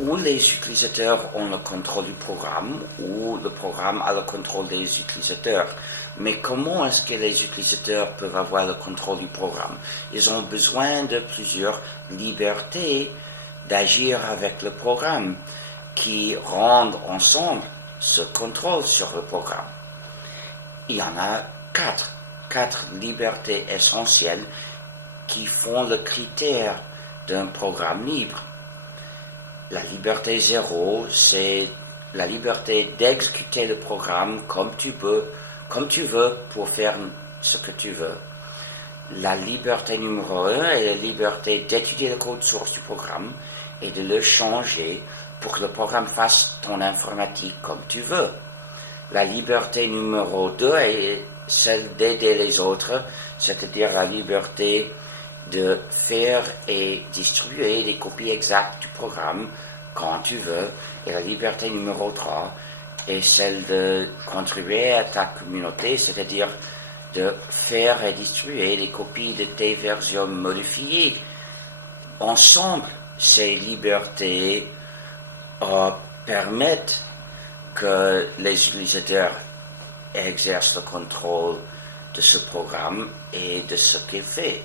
où les utilisateurs ont le contrôle du programme, ou le programme a le contrôle des utilisateurs. Mais comment est-ce que les utilisateurs peuvent avoir le contrôle du programme? Ils ont besoin de plusieurs libertés d'agir avec le programme, qui rendent ensemble ce contrôle sur le programme. Il y en a quatre libertés essentielles qui font le critère d'un programme libre. La liberté 0, c'est la liberté d'exécuter le programme comme tu veux pour faire ce que tu veux. La liberté numéro 1 est la liberté d'étudier le code source du programme et de le changer pour que le programme fasse ton informatique comme tu veux. La liberté numéro 2 est celle d'aider les autres, c'est-à-dire la liberté de faire et distribuer des copies exactes du programme quand tu veux. Et la liberté numéro 3 est celle de contribuer à ta communauté, c'est-à-dire de faire et distribuer des copies de tes versions modifiées. Ensemble, ces libertés permettent que les utilisateurs exercent le contrôle de ce programme et de ce qu'il fait.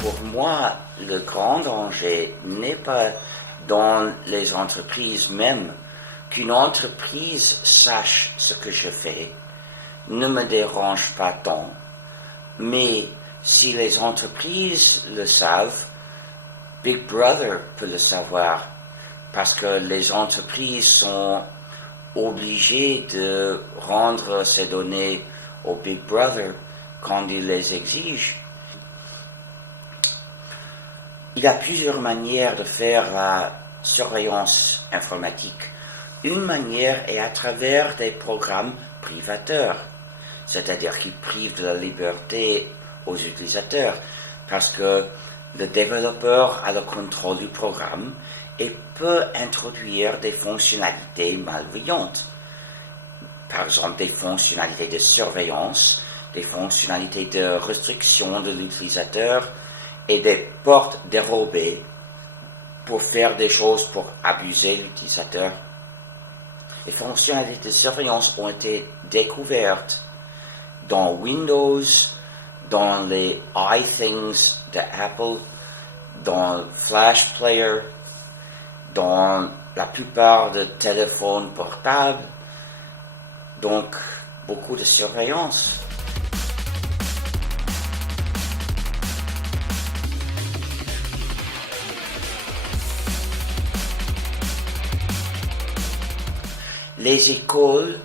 Pour moi, le grand danger n'est pas dans les entreprises même. Qu'une entreprise sache ce que je fais ne me dérange pas tant, mais si les entreprises le savent, Big Brother peut le savoir, parce que les entreprises sont obligées de rendre ces données au Big Brother quand il les exige. Il y a plusieurs manières de faire la surveillance informatique. Une manière est à travers des programmes privateurs, c'est-à-dire qui privent de la liberté aux utilisateurs, parce que le développeur a le contrôle du programme et peut introduire des fonctionnalités malveillantes. Par exemple, des fonctionnalités de surveillance, des fonctionnalités de restriction de l'utilisateur et des portes dérobées pour faire des choses pour abuser l'utilisateur. Les fonctionnalités de surveillance ont été découvertes dans Windows, dans les iThings de Apple, dans Flash Player, dans la plupart des téléphones portables. Donc, beaucoup de surveillance. Les écoles,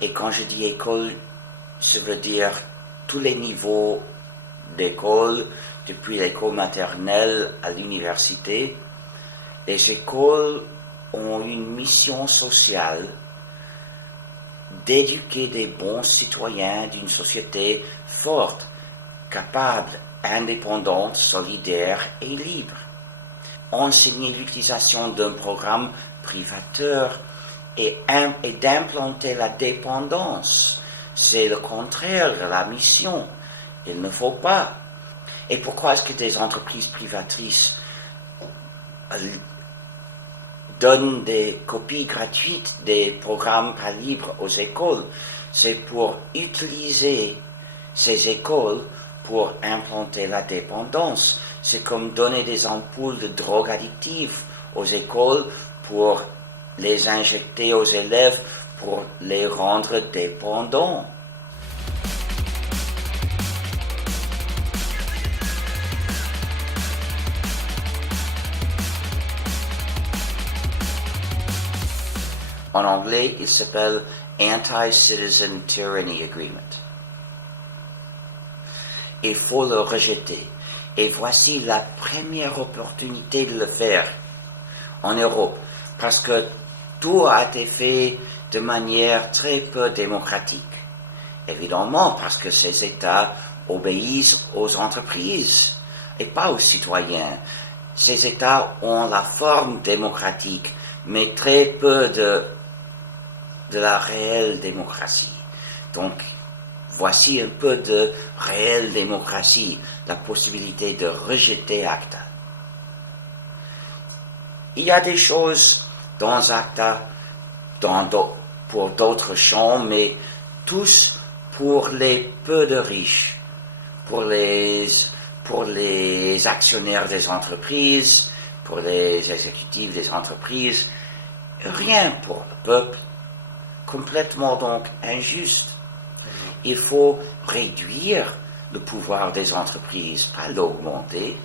et quand je dis école, ça veut dire tous les niveaux d'école, depuis l'école maternelle à l'université, les écoles ont une mission sociale d'éduquer des bons citoyens d'une société forte, capable, indépendante, solidaire et libre. Enseigner l'utilisation d'un programme privateur et d'implanter la dépendance, c'est le contraire de la mission. Il ne faut pas. Et pourquoi est-ce que des entreprises privatrices donnent des copies gratuites des programmes pas libres aux écoles? C'est pour utiliser ces écoles pour implanter la dépendance. C'est comme donner des ampoules de drogue addictive aux écoles pour les injecter aux élèves pour les rendre dépendants. En anglais, il s'appelle Anti-Citizen Tyranny Agreement. Il faut le rejeter. Et voici la première opportunité de le faire en Europe, parce que tout a été fait de manière très peu démocratique. Évidemment, parce que ces États obéissent aux entreprises et pas aux citoyens. Ces États ont la forme démocratique mais très peu de la réelle démocratie. Donc, voici un peu de réelle démocratie, la possibilité de rejeter ACTA. Il y a des choses dans ACTA, pour d'autres champs, mais tous pour les peu de riches, pour les actionnaires des entreprises, pour les exécutifs des entreprises, rien pour le peuple, complètement donc injuste. Il faut réduire le pouvoir des entreprises, pas l'augmenter.